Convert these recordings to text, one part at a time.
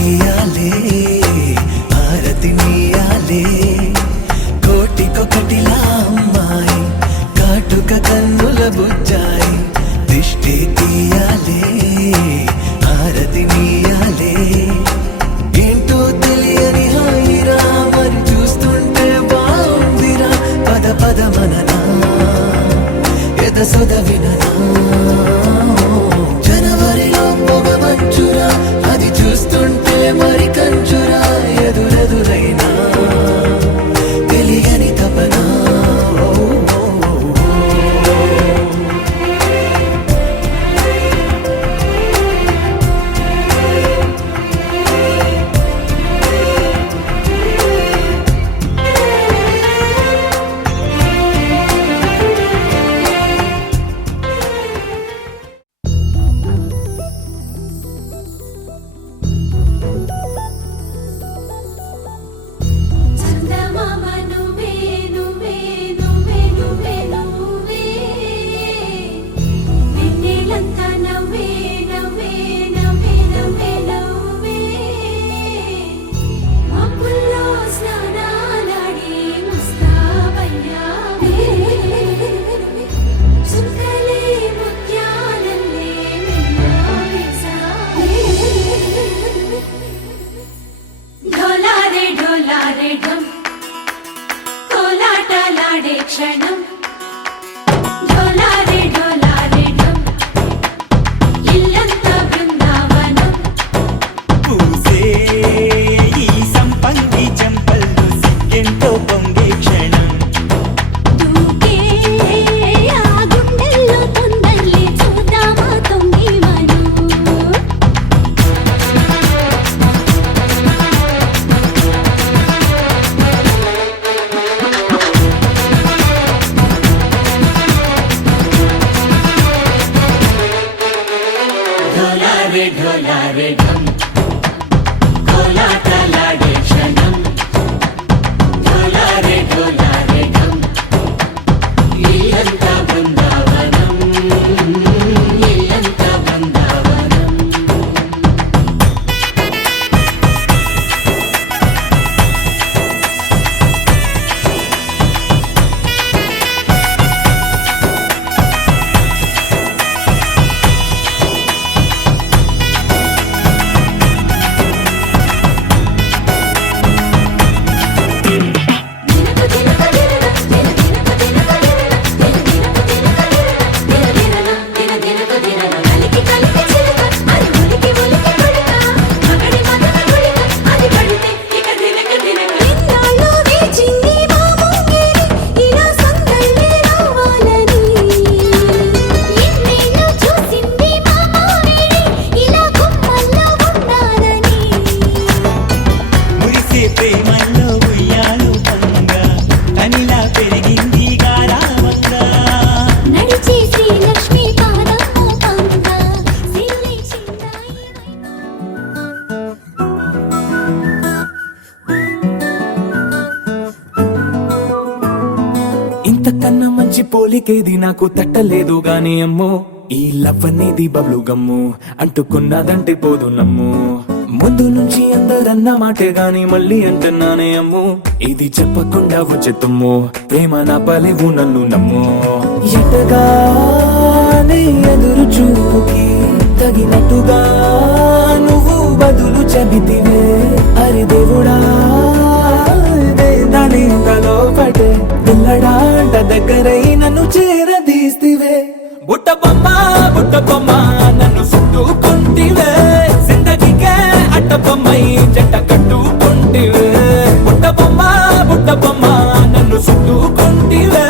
తీయాలే హారతి నీయాలే కోటికొకటిలా అమ్మాయి కాటుక కన్నుల బుజ్జాయి దిష్టి తీయాలే హారతి నీయాలే ఏంటో తెలియని హాయిరా మరి చూస్తుంటే బాగుందిరా పద పద మననా ఎద సొద విననా జనవరిలో పొగ మంచురా అది చూస్తుంటే మరి కంచురా ఎదురెదురైనా తెలియని తపనా క్షణం ఇల్లంతా బృందావనం పూసే ఈ సంపంగి చెంపల్లో సిగ్గెంతో పొంగే క్షణం దూకే ఆ గుండెల్లో తొందరలే చూద్దామా తొంగి మనం ढोलारे ढम कोलाटलाडे क्षणम ढोलारे ढम इल्लंता बृंदावनम इल्लंता बृंदावनम ప్రేమల్లో ఉయ్యాలు పంగా తనిలా పెరిగింది గారావంగా నడిచే శ్రీ లక్ష్మీ పాదము పంగా సిల్లి చిందాయి ఇంతకన్నా మంచి పోలికేది నాకు తట్టలేదు గాని అమ్మో ఈ లవ్ అనేది బబ్లు గమ్ము అంటుకున్నదంటే పోదు నమ్ము ముందు నుంచి అందరన్న మాటే గాని మళ్ళీ అంటున్నానే అమ్ము ఇది చెప్పకుండా వచ్చే తుమ్ము ప్రేమ నా పలేవు నన్ను నమ్ము ఎటగానే ఎదురు చూపుకి తగినట్టుగా నువ్వు బదులు చెబితివే అరి దేవుడా దాని తలో పటే పిల్లడాంట దగ్గరై నన్ను చేరదీస్తివే బుట్ట బొమ్మ నన్ను చుట్టుకుంటివే జిందగీకే అట్ట బొమ్మై జంట కట్టుకుంటివే బుట్ట బొమ్మ నన్ను చుట్టుకుంటివే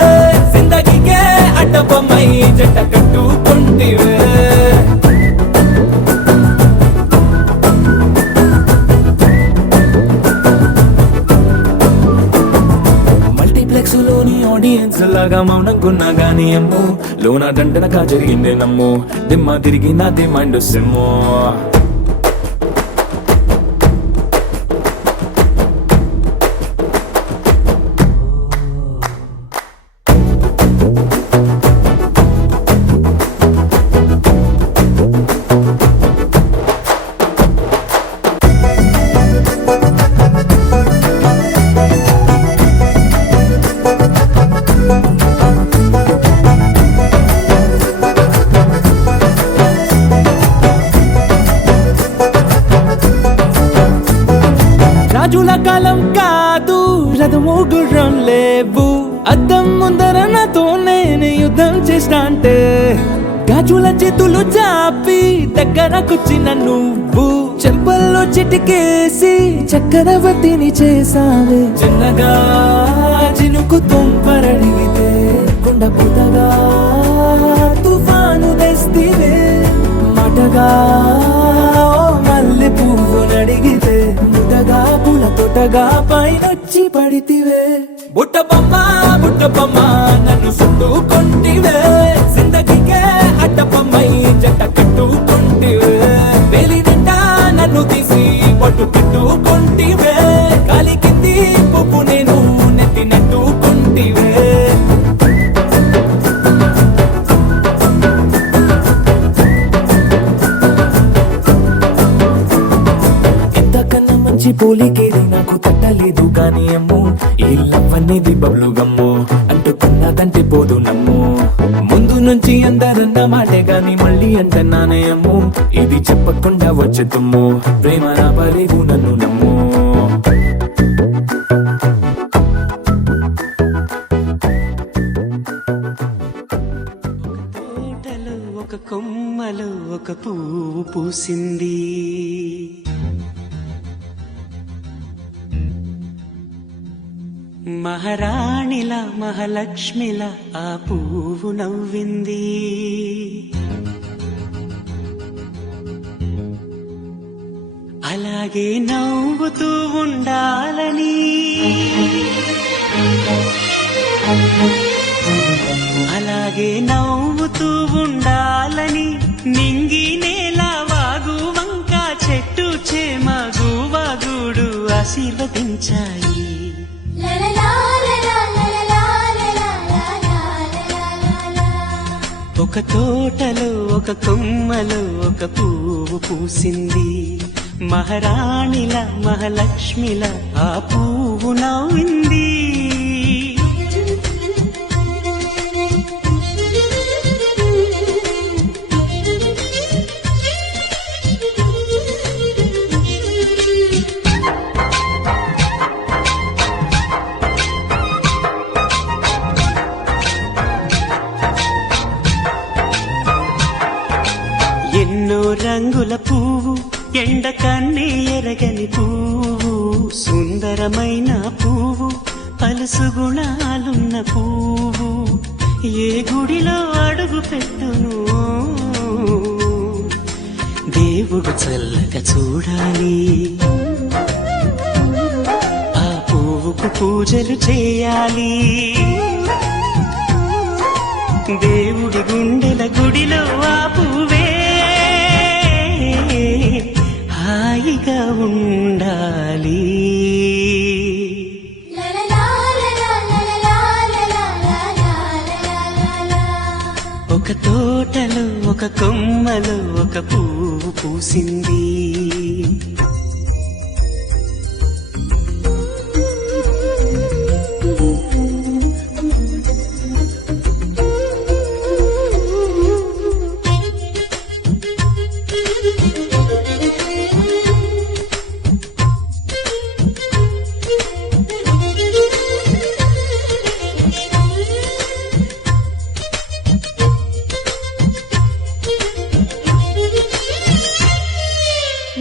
జిందగీకే అట్ట బొమ్మై జంట కట్టుకుంటివే లోని ఆడియన్స్ లాగా మౌనంకున్నా గానీ అమ్ము లోన దండనగా జరిగిందే నమ్ము దిమ్మ తిరిగి నాదే మైండ్ సిమ్ము రాజుల కాలం కాదు, రథము గుర్రం లేవు. అద్దం ముందర నాతో నేను యుద్ధం చేస్తా అంటే గాజుల చేతులు చాపి దగ్గరకొచ్చిన నువ్వు చెంపల్లో చిటికేసి చక్రవర్తిని చేసావే. చిన్నగా చినుకు తుంపరడిగితే కొండ పుటగా తుఫాను తెస్తివే. మాటగా మల్లె పువ్వు నడిగితే ముదగా పూల తోటగా పైనొచ్చి పడితివే. బుట్ట బొమ్మ నన్ను చుట్టుకొంటివే. జిందగీకే అడ్డపమ్మై జంట కట్టుకొంటివే. వేలి నిండా నన్ను తీసి పట్టు పెట్టుకొంటివే. కాలి కింది పువ్వు నేను నెత్తినట్టుకొంటివే. ఎంతకన్నా మంచి పోలికేది నాకు తట్టలేదు కానీ అమ్మో, ఈ లవ్ అనేది బబ్లు గమ్ము అంటుకున్నదంటే పోదు నమ్ము. ముందు నుంచి అందరన్న మాటే గాని మళ్ళీ అంటున్నానే అమ్ము, ఇది చెప్పకుండా వచ్చే తుమ్ము. ప్రేమ నా పలేవు నన్ను నమ్ము. తోటలో ఒక కొమ్మలో ఒక పువ్వు పూసింది. మహారాణిలా మహాలక్ష్మిలా ఆ పువ్వు నవ్వింది. అలాగే నవ్వుతూ ఉండాలని, అలాగే నవ్వుతూ ఉండాలని నింగి నేల వాగు వంక చెట్టు చేమ గువాగుడు ఆశీర్వదించాయి. ఒక తోటలో ఒక కొమ్మలో ఒక పువ్వు పూసింది. మహారాణిల మహాలక్ష్మిల ఆ పువ్వు నవ్వింది. ఎన్నో రంగుల పువ్వు, ఎండ కన్నే ఎరగని పువ్వు, సుందరమైన పువ్వు, పలుసు గుణాలున్న పువ్వు, ఏ గుడిలో అడుగు పెట్టును దేవుడు చల్లగా చూడాలి. ఆ పువ్వుకు పూజలు చేయాలి. దేవుడి గుండెల గుడిలో ఆ పువ్వే హాయిగా ఉండాలి. ఒక తోటలో ఒక కొమ్మలో ఒక పువ్వు పూసింది.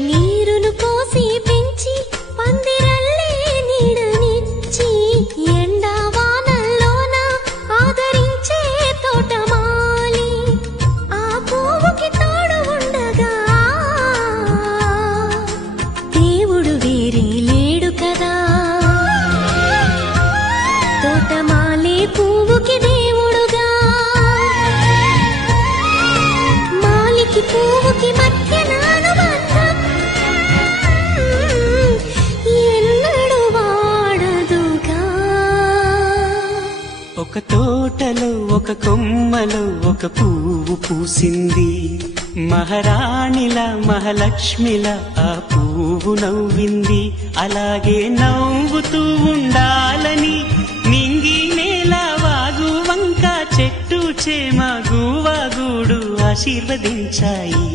నీరును పోసి పెంచి పందిరల్లే నీడనిచ్చి ఎండా వానల్లోన ఆదరించే తోటమాలి ఆ పువ్వుకి తోడు ఉండగా దేవుడు వేరే లేడు కదా. తోటమాలి పువ్వుకి దేవుడుగా, మాలికి పువ్వుకి మధ్య ఒక తోటలో ఒక కొమ్మలో ఒక పువ్వు పూసింది. మహారాణిల మహాలక్ష్మిల ఆ పువ్వు నవ్వింది. అలాగే నవ్వుతూ ఉండాలని నింగి నేల వాగు వంక చెట్టు చేమ గువాగుడు ఆశీర్వదించాయి.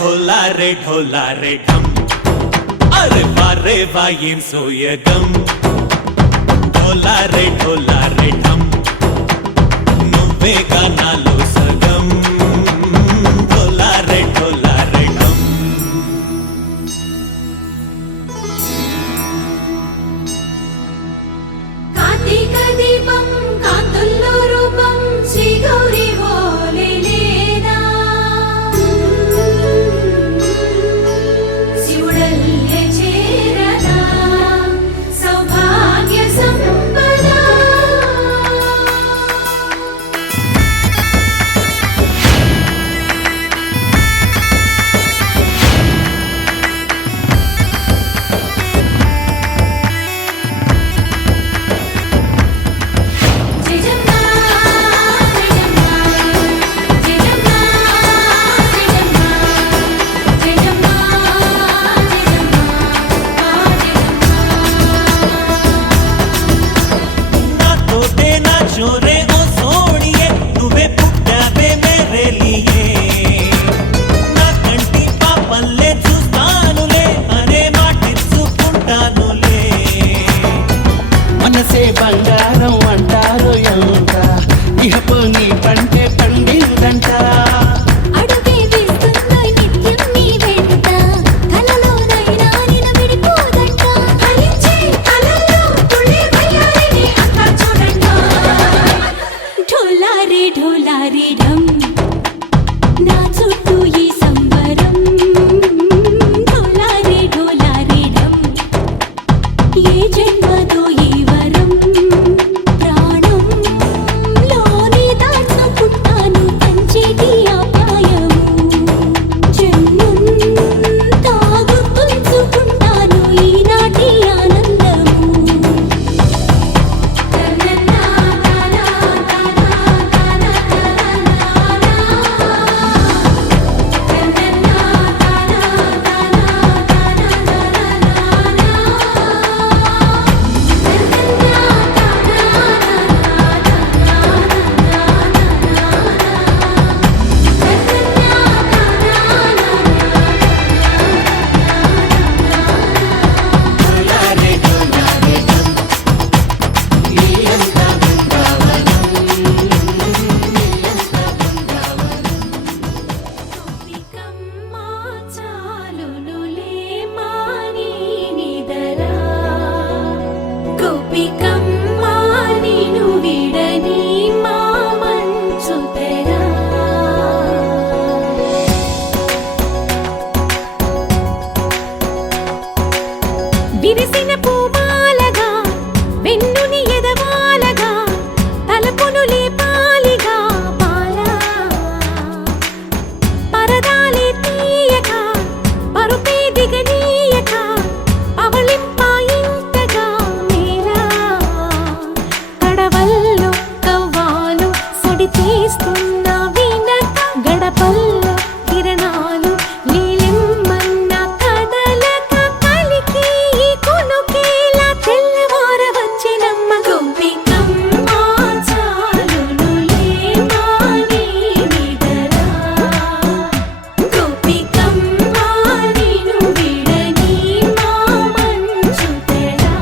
ढोला रे ढम अरे वारे वायें सोयगम ढोला रे ढम నువ్వే గానాలో సగం ढोला रे ढम కార్తీక దీపం కాంతుల్లో రూపం శ్రీ గౌరీ ఓలే లేదా శివుడల్లే చేరదా సౌభాగ్య సంపద చోరే ఓ సోడియే నువ్వే పుట్టావే మేరే లియే నా కంటి పాపల్లే చూస్తానులే అనే మాటిచ్చుకుంటానులే మనసే బంగారం అంటారు ఎంత ఇహపు నీ పంటే పండిందంట అడుగే వేస్తుందోయ్ నిత్యం నీ వెంట కలలోనైనా నిన్ను విడిపోదంట ఫలించే కలల్లో తుళ్ళే వయ్యారిని అంతా చూడంట ఢోలా రే ఢమ్ నా చుట్టూ ఈ సంబరం ఢోలా రే ఢమ్ ఏ జన్మదో ఈ వరం ప్రాణం లోని దాచుకుంటాను పంచేటి అపాయము జన్మం తాగుతుంచుకుంటాను ఈనాటి ఆనందము గోపికమ్మా చాలునులే మాని నిదరా గోపికమ్మా నిను విడని మా మంచు తెరా విరిసిన పూమాలగా వెన్నుని ఎదవాలగా తలపును లేపాలిగా పాలా పరదాలే తీయక పరుపే దిగనీయక పవళింపాయింతగా మేరా కడవల్లో కవ్వాలు సడి చేస్తున్న వీణత గడపల్లో కిరణాలు లీలిమ్మన్న కదలక కలికి కొనుకేలా తెల్లవార వచ్చినమ్మ గోపికమ్మ చాలునులే మాని నిదరా గోపికమ్మ నిను విడని మా మంచు తెరా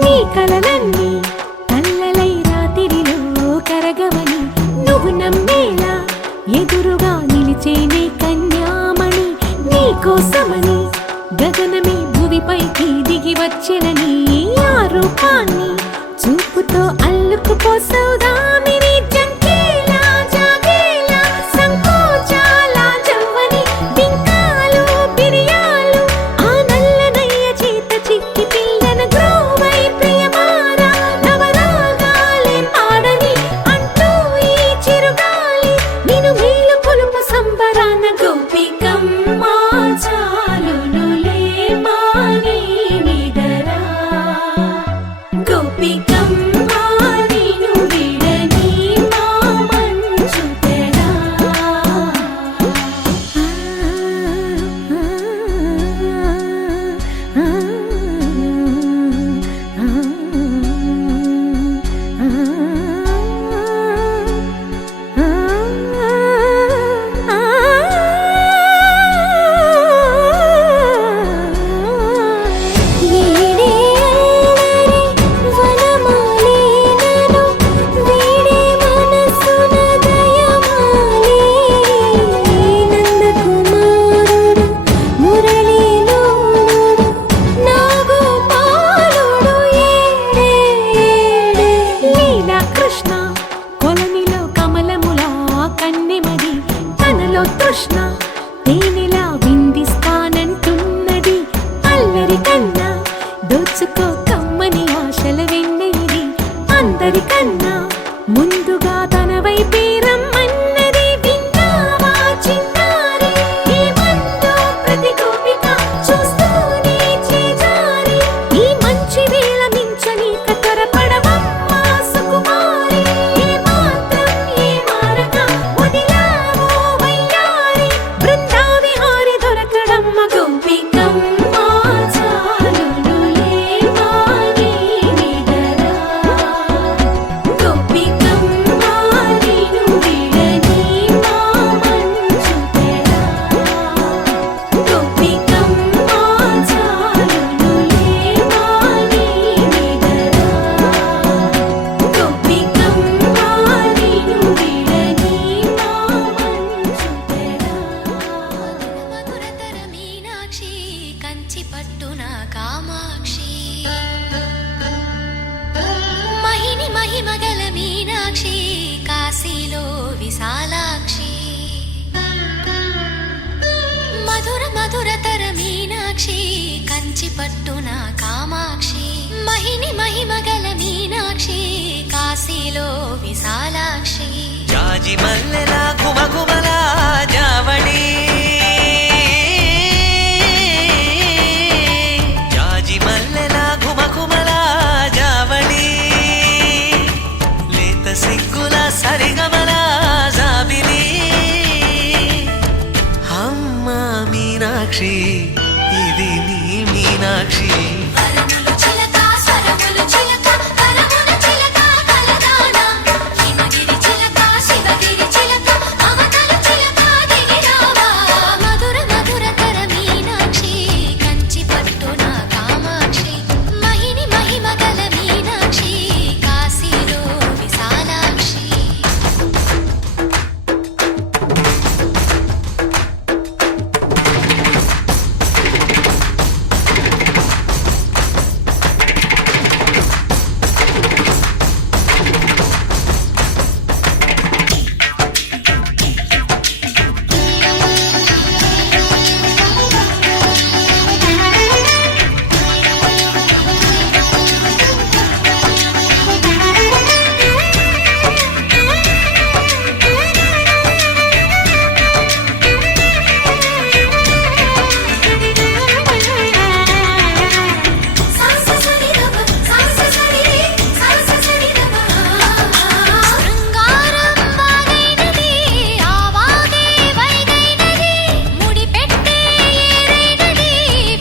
నీ కలలన్నీ కల్లలై రాత్రిలో కరగవని నువ్వు నమ్మేలా ఎదురుగా నిలిచేనే కన్యామణి నీ కోసమని గగనమే భువిపైకి దిగి వచ్చెనని ఆ రూపాన్ని చూపుతో అల్లుకుపోసౌదామిని జంకేలా జాగేలా సంకోచాల జవ్వని బింకాలు బిరియాలు ఆ నల్లనయ్య చేత చిక్కి పిల్లన గ్రోవై ప్రియమారా నవరాగాలే పాడని అంటూ ఈ చిరుగాలి నిన్ను మేలు కొలుపు సంబరాన గోపిక అందరికన్నా ముందుగా తన వైపే రమ్మన్నది విన్నావా చిన్నారి ఏమందో ప్రతి గోపిక చూస్తూనే చేజారి ఈ మంచి వేళ మించని కతరపడవమ్మా సుకుమారి ఏ మాత్రం ఏ మారక వదిలావో వయ్యారి బృందావిహారి దొరకడమ్మ గోపికమ్మ చాలునులే మాని నిదరా గోపికమ్మ నిను విడని మా మంచు తెరా గోపికమ్మ చాలునులే మాని నిదరా గోపికమ్మ నిను విడని మా మంచు తెరా మధురతర మీనాక్షి కంచి పట్టున కామాక్షి మహిని మహిమగల మీనాక్షి కాశీలో విశాలాక్షి మధుర మధురతర మీనాక్షి కంచి పట్టున కామాక్షి మహిని మహిమగల మీనాక్షి కాశీలో విశాలాక్షి జాజి మల్లెల ఘుమఘుమల జావళి జాజి మల్లెల ఘుమఘుమల జావళి లేత సిగ్గుల సరిగమల జాబిలి అమ్మ మీనాక్షి ఇది నీ మీనాక్షి వరములు చిలక స్వరములు చిలక కరమున చిలక కలదాన హిమగిరి చిలక శివగిరి చిలక మమతలు చిలక దిగిరావా మధుర మధురతర మీనాక్షి కంచి పట్టున కామాక్షి మహిని మహిమగల మీనాక్షి కాశీలో విశాలాక్షి శృంగారం వాగైనది ఆవాగే వైగైనది ముడిపెట్టే ఏరైనది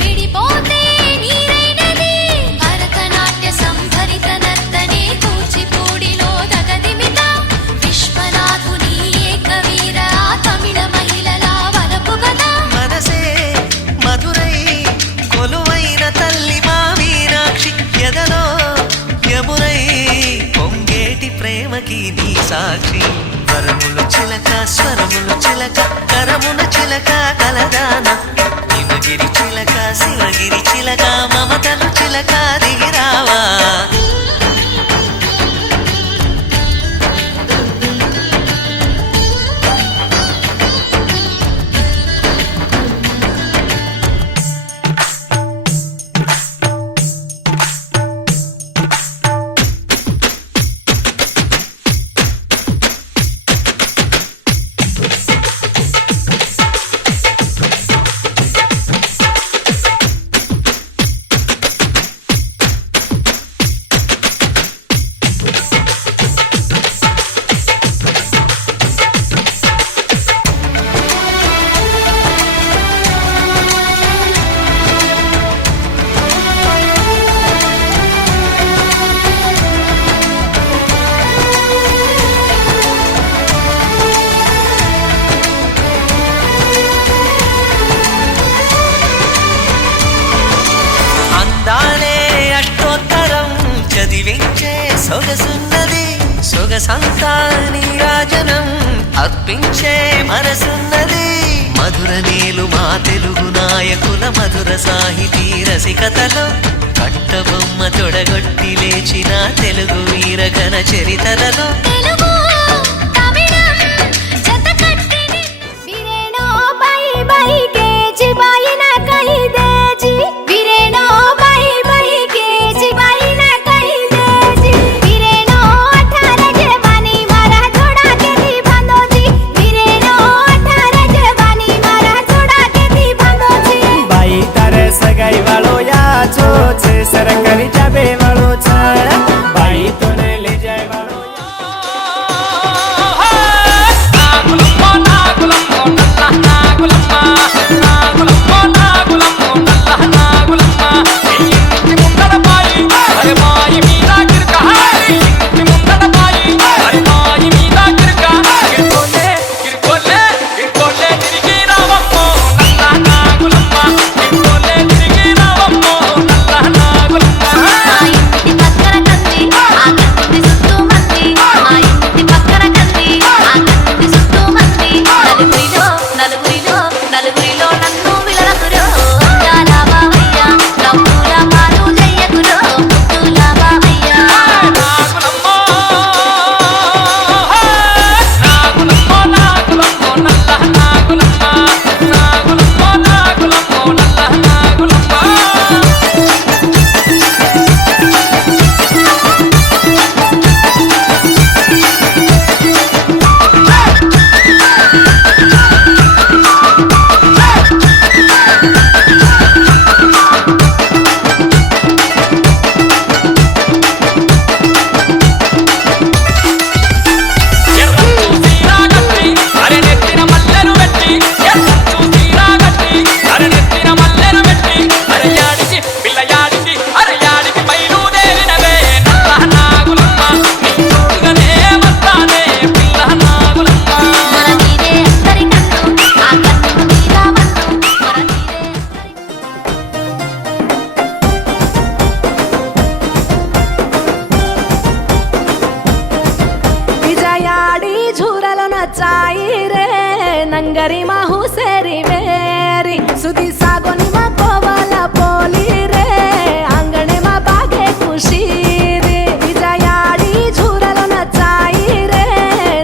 విడిపోతే నీరైనది భరతనాట్య సంభరిత నర్తనే కూచిపూడిలో దగదిమిత విశ్వనాథుని ఏకవీర తమిళ మహిళల వలపు గద మనసే మధురై కొలువైన తల్లి మా మీనాక్షి ఎదలో యమునై పొంగేటి ప్రేమకి నీ సాక్షి వరములు చిలక స్వరములు చిలక కరమున చిలక కలదాన హిమగిరి చిలక శివగిరి చిలక మమతలు చిలక దిగిరావా అందాలే అష్టోత్తరం చదివించే సొగసున్నది సొగసంతా నీరాజనం అర్పించే మనసున్నది మధుర నీలు మా తెలుగు నాయకుల మధుర సాహితీ రసికతలో కట్టబొమ్మ తొడగొట్టి లేచిన తెలుగు వీరగణ చరితలలో తెలుగు తమిళం జతకట్టి వీరేనో by by KG బాయిన కైదేజీ వీరేనో by by KG బాయిన కైదేజీ వీరేనో चाई रे नंगरी मा हुसेरी वेरी सुधी सागोनी मा कोवाला पोली रे अंगणे मा बागे खुशी रे विजयाडी झुरलो न चाई रे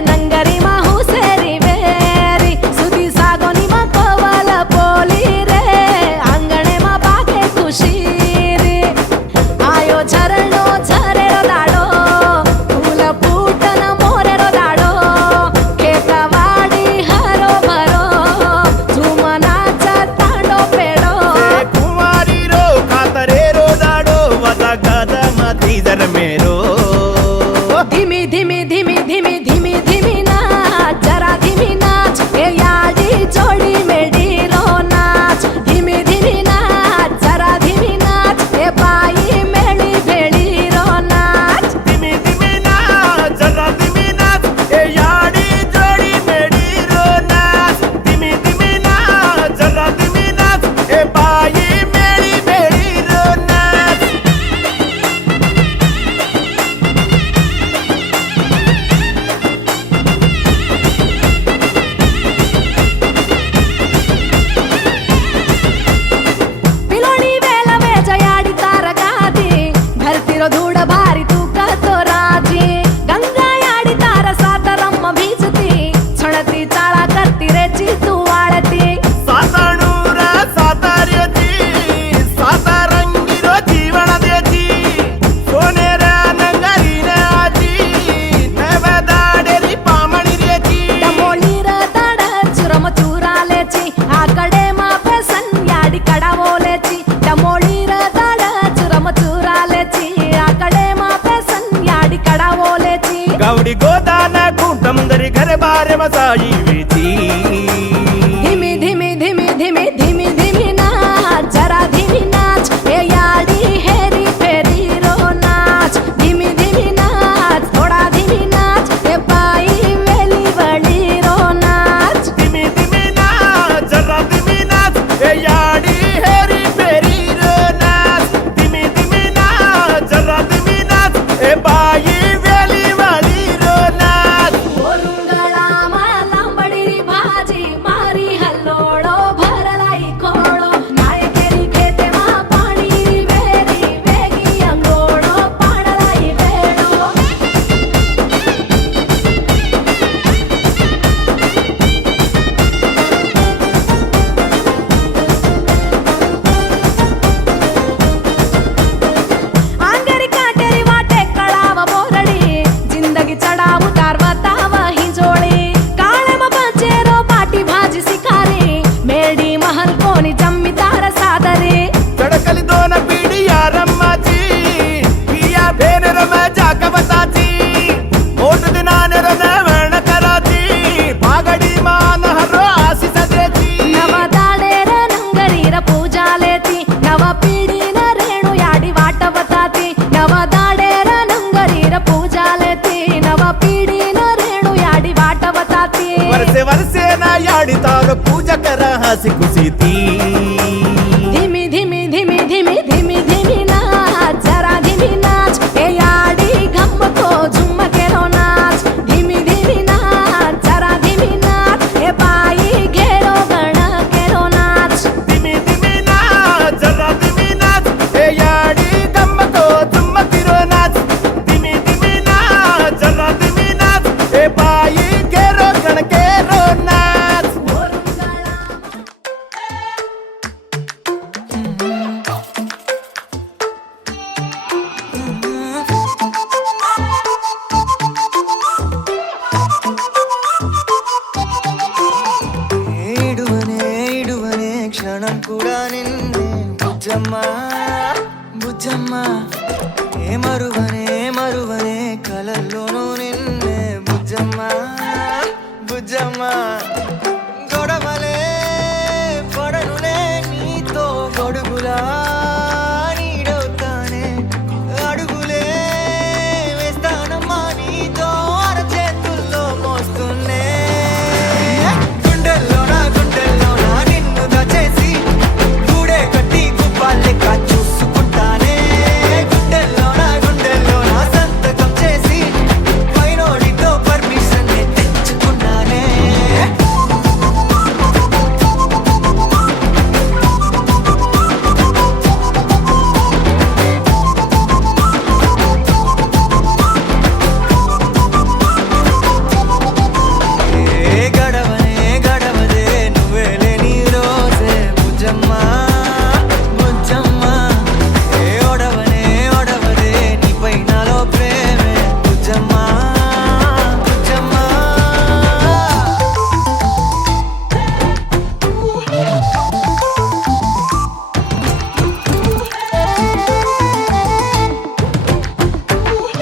नंगरी मा हुसेरी वेरी सुधी सागोनी मा कोवाला पोली रे अंगणे मा बागे खुशी रे आयो झरणो झरेरो दाडो फूल फूटन मोरेरो दाडो खेतवाडी हरो भरो झुमनाचा तांडो पेडो कुमारी रो खातरे रो दाडो वजा गादा मती जर मेरो धीमी धीमी धीमी धीमी धीमी धीमी नाच जरा धीमी नाच ए याडी जोडी मेडी रो नाच धीमी धीमी नाच जरा धीमी नाच ए बाई मेळी भेळी रो नाच धिमी धिमी नाच जरा धिमी नाच ए याडी जोडी मेडी रो नाच धिमी धिमी नाच जरा धिमी नाच ए बाई मेळी मेळी रो नाच पिलोणी वेला वेजयाडी तारगादी भरतिरो धूड भारी तू कतो राजी गंगा याडी तार सातरम्म भीजती छणती चाळा करती रेची तू वाळती साताणूर सातार्याची सातारंगीरो जीवन द्याची सोनेरा नंगारीन आजी नवदाडेरी पामणी र्याची डमोळीर दाड चुरम चुरालेची आकडे मापे सन्याडी कडावोलेची डमोळीर दाड चुरम चुरालेची आकडे मापे सन्याडी कडावोलेची गावडी गोदान कुटुंबरी घर बारे मसाई वेची धीमी धीमी धीमी धीमी धीमी धीमी नाच जरा धीमी नाच ए याडी हेरी फेरी रो नाच धीमी धीमी नाच थोडा धीमी नाच ए बाई वेली वळी रो नाच धिमी धिमी नाच जरा धिमी नाच ए याडी हेरी फेरी रो नाच धिमी धिमी नाच जरा धिमी नाच ए बाई वेली वाली रो नाच ओरुंगळा लांबडी भाजी मारी हल्लोळो भरलाई खोळो नायकेरी खेते मा पाणी वेरी वेगी अंगोळो पाडलाई वेळो आंगरी काटेरी वाटे कळाव बोरडी जिंदगी चढाव तारवताव हिंजोळी काळेम बचेरो पाटी भाजी सिखारी मेडी महल कोणी जम्मीदार सादरी तडकली दोन पिढी या रम्माची पिया भेनर मजा कवताची मोठ दिनाने रनवण कराची पागडी मान हरो आसी सदेची नव दाडेर नंगरीर पूजालेती नव पिढीन रेणू याडी वाटवताती नव दाडेर नंगरीर पूजालेती नव पिढीन रेणू याडी वाटवताती वर्षे वर्षे ना याडी तार पूजा करा हसी खुशी ती धीमी धीमी धीमी धीमी धीमी धीमी नाच जरा धीमी नाच ए याडी गम्मतो झुम्मकेरो नाच धीमी धीमी नाच जरा धीमी नाच ए बाई घेरो गण केरो नाच धिमी धिमी नाच जरा धिमी नाच ए याडी गम्मतो झुम्मकिरो नाच धिमी धिमी नाच जरा धिमी नाच ए बाई गेरो गणकेरो नाच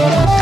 ఆ